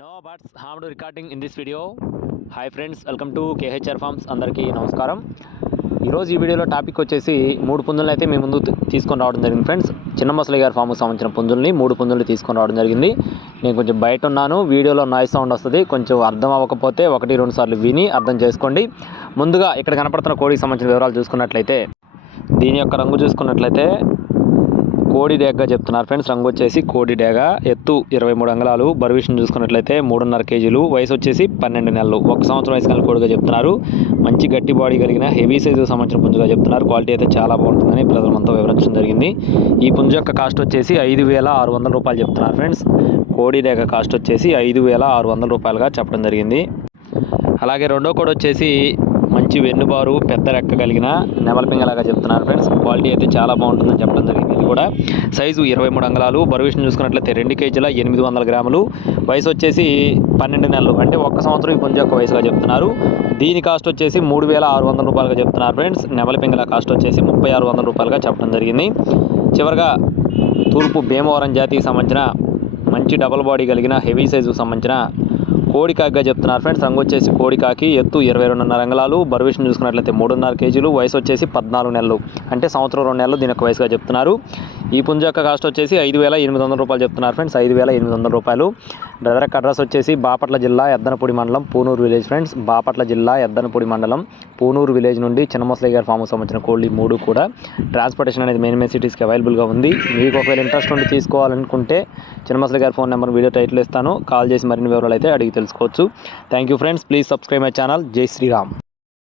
No birds harm to recording in this video. Hi friends welcome to KHR farms అందరికీ నమస్కారం. ఈరోజు ఈ వీడియోలో టాపిక్ వచ్చేసి మూడు పుంజులను అయితే మీ ముందు తీసుకొని రావడం జరిగింది ఫ్రెండ్స్. చిన్న ముసలి గారి ఫామ్కి సంబంధించిన పుంజుల్ని మూడు పుంజులు తీసుకొని రావడం జరిగింది. నేను కొంచెం బయట ఉన్నాను వీడియోలో నాయిస్ సౌండ్ వస్తుంది కొంచెం అర్థం అవ్వకపోతే ఒకటి రెండు సార్లు విని అర్థం చేసుకోండి. ముందుగా ఇక్కడ కనపడుతున్న కోడికి సంబంధించిన వివరాలు చూసుకున్నట్లయితే దీని యొక్క రంగు చూసుకున్నట్లయితే కోడి డేగగా చెప్తున్నారు ఫ్రెండ్స్. రంగు వచ్చేసి కోడి డేగ ఎత్తు ఇరవై మూడు అంగళాలు. బర్విషన్ చూసుకున్నట్లయితే మూడున్నర కేజీలు. వయసు వచ్చేసి పన్నెండు నెలలు. ఒక సంవత్సరం వయసు కలిగిన కోడిగా చెప్తున్నారు. మంచి గట్టి బాడీ కలిగిన హెవీ సైజు సంబంధించిన పుంజుగా చెప్తున్నారు. క్వాలిటీ అయితే చాలా బాగుంటుందని ప్రజలంతా వివరించడం జరిగింది. ఈ పుంజు యొక్క కాస్ట్ వచ్చేసి ఐదు వేల ఆరు వందల రూపాయలు చెప్తున్నారు ఫ్రెండ్స్. కోడి డేగ కాస్ట్ వచ్చేసి ఐదు వేల ఆరు వందల రూపాయలుగా చెప్పడం జరిగింది. అలాగే రెండో కోడి వచ్చేసి మంచి వెన్నుబారు పెద్ద రెక్క కలిగిన నెమలపింగలాగా చెప్తున్నారు ఫ్రెండ్స్. క్వాలిటీ అయితే చాలా బాగుంటుందని చెప్పడం జరిగింది ఇది కూడా. సైజు ఇరవై మూడు అంగళాలు బరువు విషయం చూసుకున్నట్లయితే రెండు కేజీల ఎనిమిది వందల గ్రాములు. వయసు వచ్చేసి పన్నెండు నెలలు అంటే ఒక్క సంవత్సరం ఈ పుంజ యొక్క వయసుగా చెప్తున్నారు. దీని కాస్ట్ వచ్చేసి మూడు వేల ఆరు వందల రూపాయలుగా చెప్తున్నారు ఫ్రెండ్స్. నెమలపింగల కాస్ట్ వచ్చేసి ముప్పై ఆరు వందల రూపాయలుగా చెప్పడం జరిగింది. చివరిగా తూర్పు భీమవరం జాతికి సంబంధించిన మంచి డబల్ బాడీ కలిగిన హెవీ సైజుకు సంబంధించిన కోడికాకిగా చెప్తున్నారు ఫ్రెండ్స్. రంగు వచ్చేసి కోడికాకి ఎత్తు ఇరవై రెండున్నర అంగళాలు బరువు చూసుకున్నట్లయితే మూడున్నర కేజీలు వయసు వచ్చేసి పద్నాలుగు నెలలు. అంటే సంవత్సరం రెండు నెలలు దీని యొక్క వయసుగా చెప్తున్నారు. ఈ పుంజ యొక్క కాస్ట్ వచ్చేసి ఐదు వేల ఎనిమిది వందల రూపాయలు చెప్తున్నారు ఫ్రెండ్స్. ఐదు వేల ఎనిమిది వందల రూపాయలు. బ్రదర్ యొక్క అడ్రస్ వచ్చేసి బాపట్ల జిల్లా ఎద్దనపూడి మండలం పూనూరు విలేజ్ ఫ్రెండ్స్. బాపట్ల జిల్లా ఎద్దనపూడి మండలం పూనూరు విలేజ్ నుండి చిన్నమసలి గారి ఫామ్ సంబంధించిన కోళ్ళు మూడు కూడా. ట్రాన్స్పోర్టేషన్ అనేది మెయిన్ మెయిన్ సిటీస్కి అవైలబుల్గా ఉంది. మీకు ఒకవేళ ఇంట్రెస్ట్ ఉండి తీసుకోవాలనుకుంటే చిన్నమసలి గారి ఫోన్ నెంబర్ వీడియో టైటిల్ ఇస్తాను. కాల్ చేసి మరిన్ని వివరాలు అయితే అడిగి తెలుసు తెలుసుకోవచ్చు. Thank you friends please subscribe my channel జై శ్రీరామ్